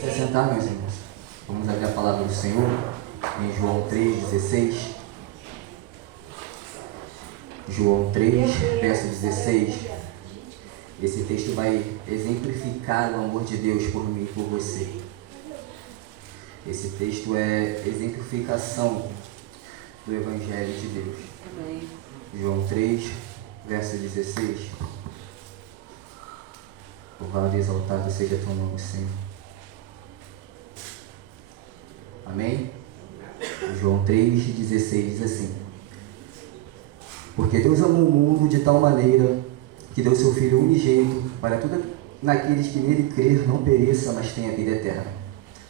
Se assentar, meus irmãos. Vamos abrir a palavra do Senhor em João 3,16. João 3, verso 16. Esse texto vai exemplificar o amor de Deus por mim e por você. Esse texto é exemplificação do Evangelho de Deus. Amém. João 3, verso 16. Louvado e exaltado seja teu nome, Senhor. Amém? João 3,16 diz assim: porque Deus amou o mundo de tal maneira que deu seu Filho unigênito para todos naqueles que nele crer não pereça, mas tenha vida eterna.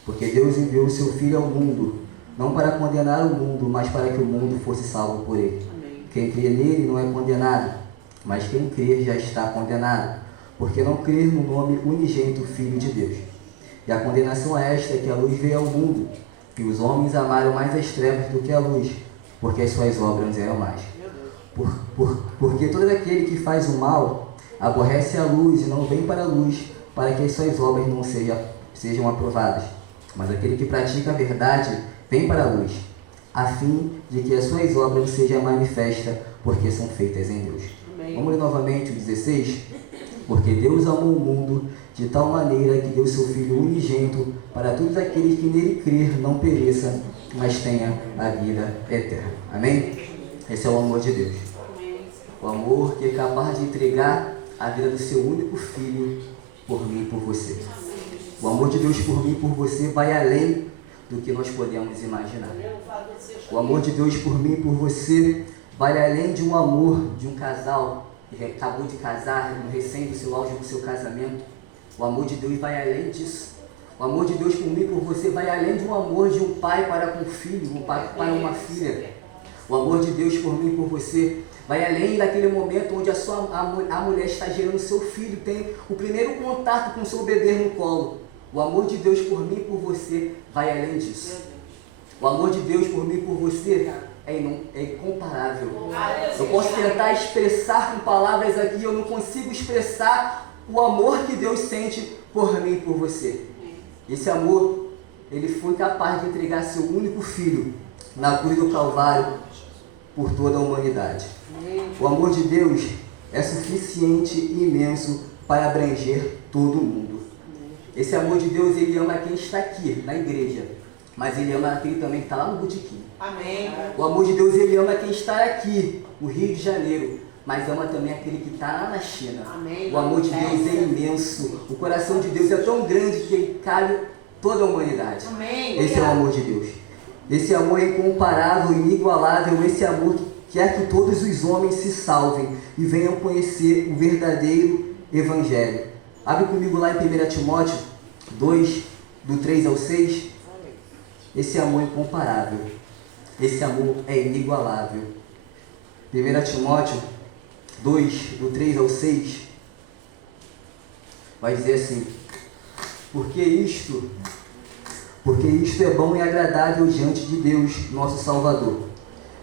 Porque Deus enviou o seu Filho ao mundo, não para condenar o mundo, mas para que o mundo fosse salvo por ele. Amém. Quem crê nele não é condenado, mas quem crer já está condenado, porque não crer no nome unigênito Filho de Deus. E a condenação é esta, que a luz veio ao mundo, e os homens amaram mais as trevas do que a luz, porque as suas obras eram más. Porque todo aquele que faz o mal aborrece a luz e não vem para a luz, para que as suas obras não sejam aprovadas. Mas aquele que pratica a verdade vem para a luz, a fim de que as suas obras sejam manifestas, porque são feitas em Deus. Amém. Vamos ler novamente o 16? Porque Deus amou o mundo de tal maneira que deu seu Filho unigênito para todos aqueles que nele crer não pereça, mas tenha a vida eterna. Amém? Esse é o amor de Deus. O amor que é capaz de entregar a vida do seu único Filho por mim e por você. O amor de Deus por mim e por você vai além do que nós podemos imaginar. O amor de Deus por mim e por você vai além de um amor de um casal que acabou de casar, recém do seu auge do seu casamento. O amor de Deus vai além disso. O amor de Deus por mim e por você vai além de um amor de um pai para com um filho, um pai para uma filha. O amor de Deus por mim e por você vai além daquele momento onde a mulher está gerando seu filho, tem o primeiro contato com seu bebê no colo. O amor de Deus por mim e por você vai além disso. O amor de Deus por mim e por você é incomparável. Eu posso tentar expressar com palavras aqui, eu não consigo expressar o amor que Deus sente por mim e por você. Esse amor, ele foi capaz de entregar seu único filho na cruz do Calvário por toda a humanidade. O amor de Deus é suficiente e imenso para abranger todo mundo. Esse amor de Deus, ele ama quem está aqui na igreja, mas ele ama aquele também que está lá no botequim. Amém. O amor de Deus, ele ama quem está aqui no Rio de Janeiro, mas ama também aquele que está lá na China. Amém. O amor de Deus é imenso. O coração de Deus é tão grande que ele cabe toda a humanidade. Amém. Esse é o amor de Deus. Esse amor é incomparável, inigualável. Esse amor que quer que todos os homens se salvem e venham conhecer o verdadeiro Evangelho. Abre comigo lá em 1 Timóteo 2, do 3 ao 6. Esse amor é incomparável. Esse amor é inigualável. 1 Timóteo 2, do 3 ao 6, vai dizer assim: porque isto é bom e agradável diante de Deus, nosso Salvador,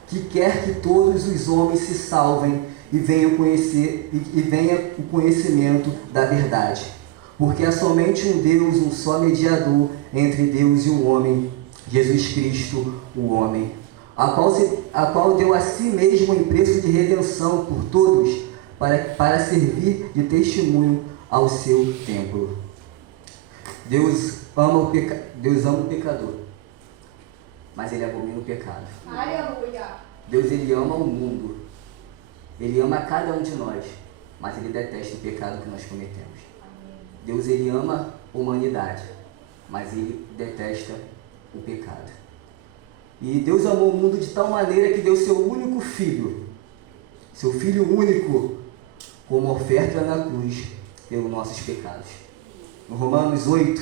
que quer que todos os homens se salvem e venham conhecer e venha o conhecimento da verdade. Porque há somente um Deus, um só mediador entre Deus e o homem, Jesus Cristo, o homem, a qual deu a si mesmo em preço de redenção por todos, para servir de testemunho ao seu templo. Deus ama o pecador, mas ele abomina o pecado. Aleluia. Deus, ele ama o mundo, ele ama cada um de nós, mas ele detesta o pecado que nós cometemos. Deus, ele ama a humanidade, mas ele detesta o pecado. E Deus amou o mundo de tal maneira que deu seu único filho, seu filho único, como oferta na cruz pelos nossos pecados. No Romanos 8,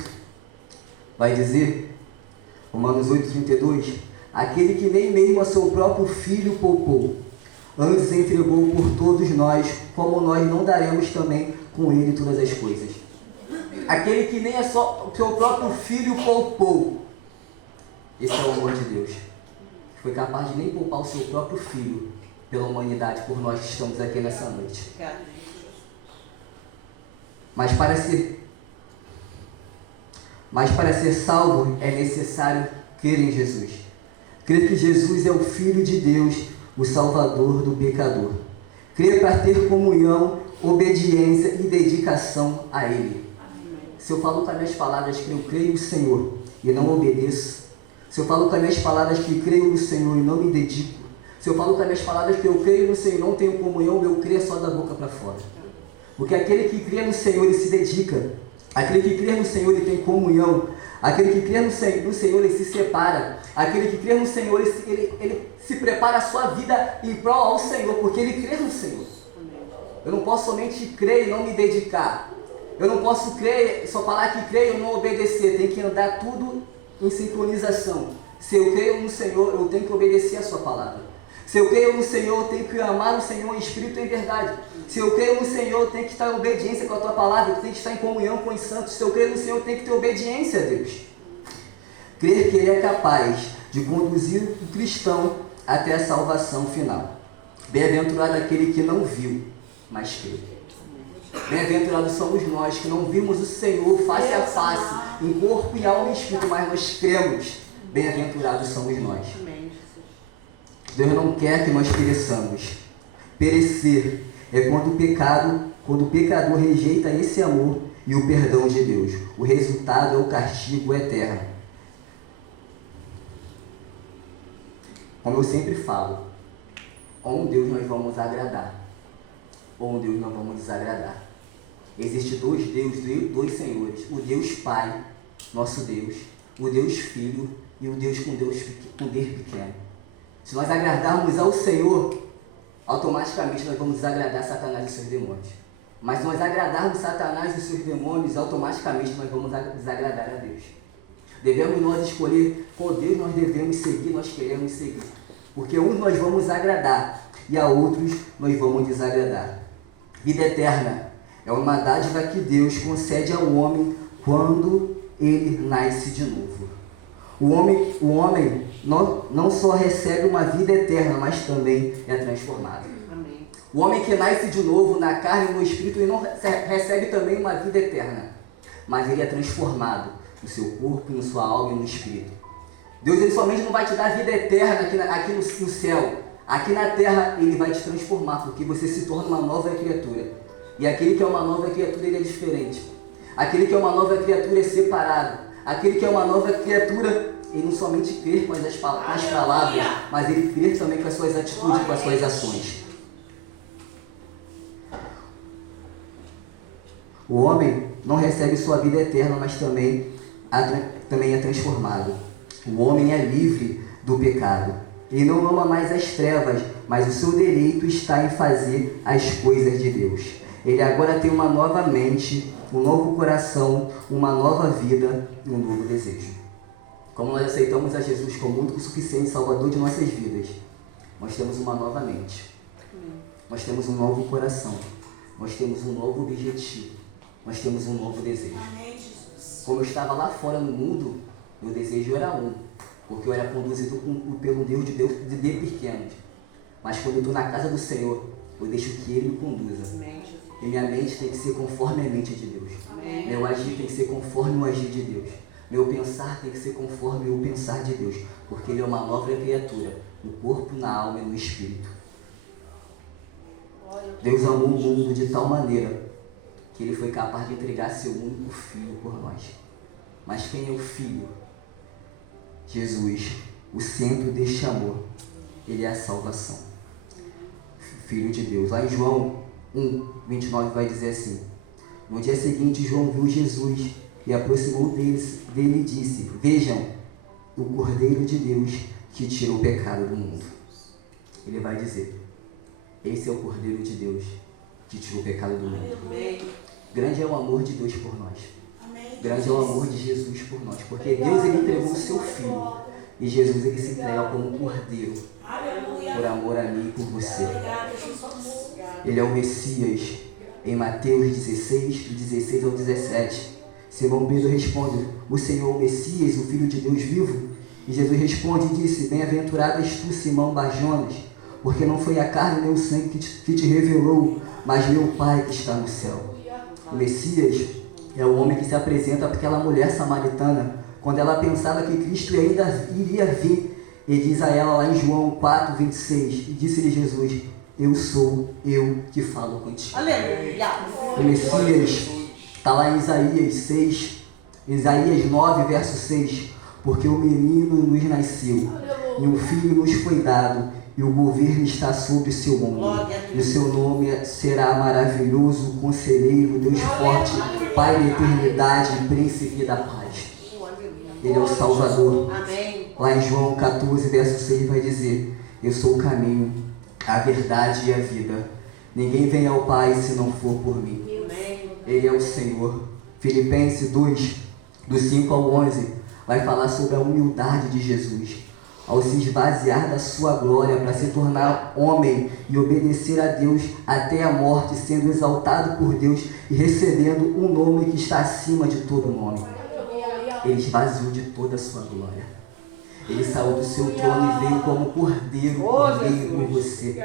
vai dizer, Romanos 8:32, aquele que nem mesmo a seu próprio filho poupou, antes entregou por todos nós, como nós não daremos também com ele todas as coisas. Aquele que nem a seu próprio filho poupou. Esse é o amor de Deus. Foi capaz de nem poupar o seu próprio filho pela humanidade, por nós que estamos aqui nessa noite. Mas para ser salvo é necessário crer em Jesus. Crer que Jesus é o Filho de Deus, o Salvador do pecador. Crer para ter comunhão, obediência e dedicação a Ele. Se eu falo com as minhas palavras que eu creio no Senhor e não obedeço, se eu falo com as minhas palavras que creio no Senhor e não me dedico, se eu falo com as minhas palavras que eu creio no Senhor e não tenho comunhão, meu crer é só da boca para fora. Porque aquele que crê no Senhor e se dedica, aquele que crê no Senhor e tem comunhão, aquele que crê no Senhor e se separa, aquele que crê no Senhor ele se prepara a sua vida em prol ao Senhor, porque ele crê no Senhor. Eu não posso somente crer e não me dedicar. Eu não posso crer, só falar que creio e não obedecer. Tem que andar tudo em sincronização. Se eu creio no Senhor, eu tenho que obedecer a sua palavra. Se eu creio no Senhor, eu tenho que amar o Senhor em espírito e em verdade. Se eu creio no Senhor, eu tenho que estar em obediência com a tua palavra, eu tenho que estar em comunhão com os santos. Se eu creio no Senhor, eu tenho que ter obediência a Deus. Crer que Ele é capaz de conduzir o cristão até a salvação final. Bem-aventurado aquele que não viu, mas creu. Bem-aventurados somos nós que não vimos o Senhor face a face, em corpo e alma e espírito, mas nós cremos. Bem-aventurados somos nós. Deus não quer que nós pereçamos. Perecer é quando o pecador rejeita esse amor e o perdão de Deus. O resultado é o castigo eterno. Como eu sempre falo, ou um Deus nós vamos agradar, ou um Deus nós vamos desagradar. Existem dois deuses, dois senhores, o Deus Pai, nosso Deus, o Deus Filho e o Deus com D pequeno. Se nós agradarmos ao Senhor, automaticamente nós vamos desagradar Satanás e seus demônios. Mas se nós agradarmos Satanás e seus demônios, automaticamente nós vamos desagradar a Deus. Devemos nós escolher qual Deus nós devemos seguir, nós queremos seguir. Porque uns nós vamos agradar e a outros nós vamos desagradar. Vida eterna é uma dádiva que Deus concede ao homem quando ele nasce de novo. O homem não só recebe uma vida eterna, mas também é transformado. Amém. O homem que nasce de novo na carne e no espírito, ele não recebe também uma vida eterna, mas ele é transformado no seu corpo, na sua alma e no espírito. Deus ele somente não vai te dar vida eterna aqui no céu. Aqui na terra ele vai te transformar, porque você se torna uma nova criatura. E aquele que é uma nova criatura, ele é diferente. Aquele que é uma nova criatura é separado. Aquele que é uma nova criatura, ele não somente crê com as palavras, mas ele crê também com as suas atitudes, com as suas ações. O homem não recebe sua vida eterna, mas também é transformado. O homem é livre do pecado. Ele não ama mais as trevas, mas o seu deleito está em fazer as coisas de Deus. Ele agora tem uma nova mente, um novo coração, uma nova vida e um novo desejo. Como nós aceitamos a Jesus como único e suficiente Salvador de nossas vidas, nós temos uma nova mente. Nós temos um novo coração. Nós temos um novo objetivo. Nós temos um novo desejo. Como eu estava lá fora no mundo, meu desejo era porque eu era conduzido pelo Deus de D pequenos. Mas quando eu estou na casa do Senhor, eu deixo que Ele me conduza. E minha mente tem que ser conforme a mente de Deus. Amém. Meu agir tem que ser conforme o agir de Deus. Meu pensar tem que ser conforme o pensar de Deus. Porque Ele é uma nova criatura, no corpo, na alma e no espírito. Deus amou o mundo de tal maneira que Ele foi capaz de entregar seu único Filho por nós. Mas quem é o Filho? Jesus, o centro deste amor. Ele é a salvação. Filho de Deus. Lá em João 1:29 vai dizer assim: no dia seguinte, João viu Jesus e aproximou dele e disse: vejam, o Cordeiro de Deus que tira o pecado do mundo. Ele vai dizer: esse é o Cordeiro de Deus que tira o pecado do mundo. Amém. Grande é o amor de Deus por nós. Amém. Grande é o amor de Jesus por nós. Porque Deus ele entregou o seu Filho. E Jesus ele se entrega como um cordeiro. Por amor a mim e por você. Ele é o Messias. Em Mateus 16, do 16 ao 17, Simão Pedro responde: o Senhor é o Messias, o Filho de Deus vivo? E Jesus responde e disse: bem-aventurado és tu, Simão Barjonas, porque não foi a carne nem o sangue que te revelou, mas meu Pai que está no céu. O Messias É o homem que se apresenta para aquela mulher samaritana, quando ela pensava que Cristo ainda iria vir. E diz a ela lá em João 4, 26, e disse-lhe Jesus: eu sou eu que falo contigo. Aleluia. O Messias está lá em Isaías 6, Isaías 9, verso 6. Porque o menino nos nasceu, e um filho nos foi dado, e o governo está sobre o seu ombro. E o seu nome será maravilhoso, conselheiro, Deus forte, Pai da eternidade, príncipe da paz. Ele é o Salvador. Amém. Lá em João 14, verso 6 vai dizer: eu sou o caminho, a verdade e a vida. Ninguém vem ao Pai se não for por mim. Ele é o Senhor. Filipenses 2, do 5 ao 11, vai falar sobre a humildade de Jesus. Ao se esvaziar da sua glória para se tornar homem e obedecer a Deus até a morte, sendo exaltado por Deus e recebendo um nome que está acima de todo nome. Ele esvaziou de toda a sua glória. Ele saiu do seu trono e veio como cordeiro por mim e por você.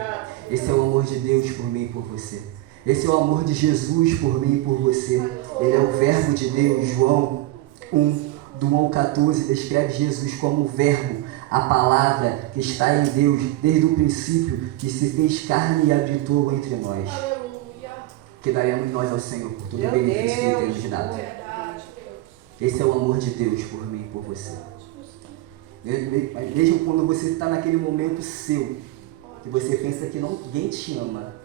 Esse é o amor de Deus por mim e por você. Esse é o amor de Jesus por mim e por você. Ele é o verbo de Deus. João 1, do 1 ao 14, descreve Jesus como o verbo, a palavra que está em Deus desde o princípio, que se fez carne e habitou entre nós. Que daremos nós ao Senhor por todo o benefício que temos dado. Esse é o amor de Deus por mim e por você. Mesmo quando você está naquele momento seu, que você pensa que ninguém te ama,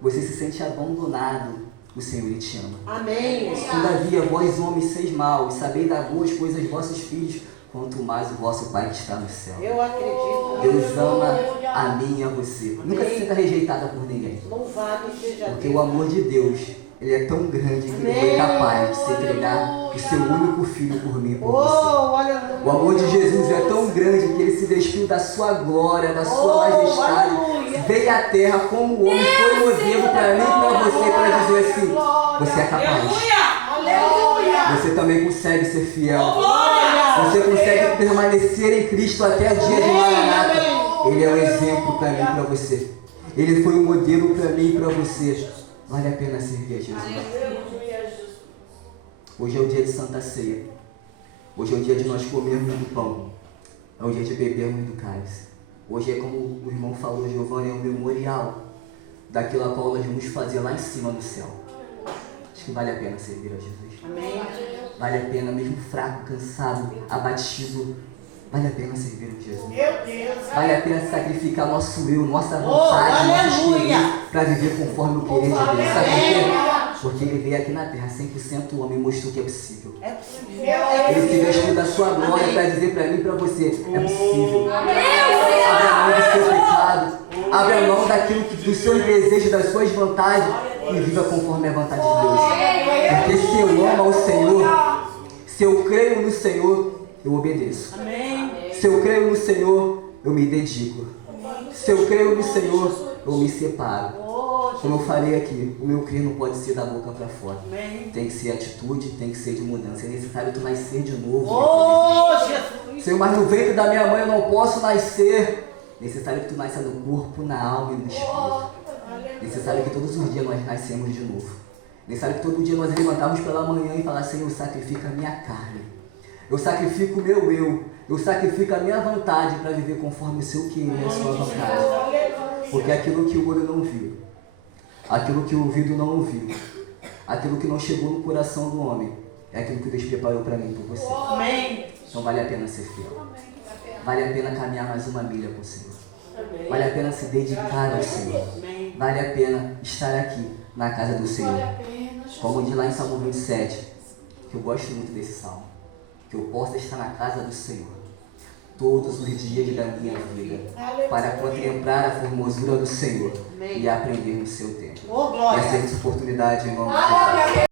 você se sente abandonado, o Senhor Ele te ama. Amém. Todavia, vós homens seis maus, sabeis dar boas coisas aos vossos filhos, quanto mais o vosso Pai que está no céu. Eu acredito. Deus ama a mim e a você. Nunca se sinta rejeitada por ninguém. Louvado seja Deus. Porque o amor de Deus, Ele é tão grande que Ele foi capaz de se entregar o seu único filho por mim e por você. O amor de Jesus é tão grande que Ele se despiu da sua glória, da sua majestade, veio à terra como homem, foi modelo para mim e para você, para dizer assim: você é capaz. Você também consegue ser fiel. Você consegue permanecer em Cristo até o dia de Maranata. Ele é um exemplo para mim e para você. Ele foi um modelo para mim e para você. Vale a pena servir a Jesus. Hoje é o dia de Santa Ceia. Hoje é o dia de nós comermos do pão. É o dia de bebermos do cálice. Hoje é como o irmão falou, Giovanni, é um memorial daquilo a qual nós vamos fazer lá em cima do céu. Acho que vale a pena servir a Jesus. Amém. Vale a pena, mesmo fraco, cansado, abatido, vale a pena servir a Jesus. Vale a pena sacrificar nosso eu, nossa vontade, nossos quereres, para viver conforme o querer de Deus. Sabe por quê? Porque Ele veio aqui na terra 100% homem e mostrou que é possível. Ele se vestiu da sua glória para dizer para mim e para você: é possível. Abra mão do seu pecado, abra mão daquilo dos seus desejos, das suas vontades e viva conforme a vontade de Deus. Porque se eu amo ao Senhor, se eu creio no Senhor, eu obedeço. Se eu creio no Senhor, eu me dedico. Se eu creio no Senhor, eu me separo. Como eu falei aqui, o meu crer não pode ser da boca para fora. Tem que ser atitude, tem que ser de mudança. É necessário tu nascer de novo. Senhor, mas no ventre da minha mãe eu não posso nascer. É necessário que tu nasça no corpo, na alma e no espírito. É necessário que todos os dias nós nascemos de novo. É necessário que todo dia nós levantarmos pela manhã e falar: Senhor, sacrifica a minha carne. Eu sacrifico o meu eu. Eu sacrifico a minha vontade para viver conforme o seu querer e a sua vontade. Porque aquilo que o olho não viu, aquilo que o ouvido não ouviu, aquilo que não chegou no coração do homem, é aquilo que Deus preparou para mim e para você. Então vale a pena ser fiel. Vale a pena caminhar mais uma milha com o Senhor. Vale a pena se dedicar ao Senhor. Vale a pena estar aqui na casa do Senhor. Como diz lá em Salmo 27, que eu gosto muito desse salmo. Que eu possa estar na casa do Senhor todos os dias da minha vida, para contemplar a formosura do Senhor e aprender no seu tempo. Essa é a oportunidade em nome de Jesus.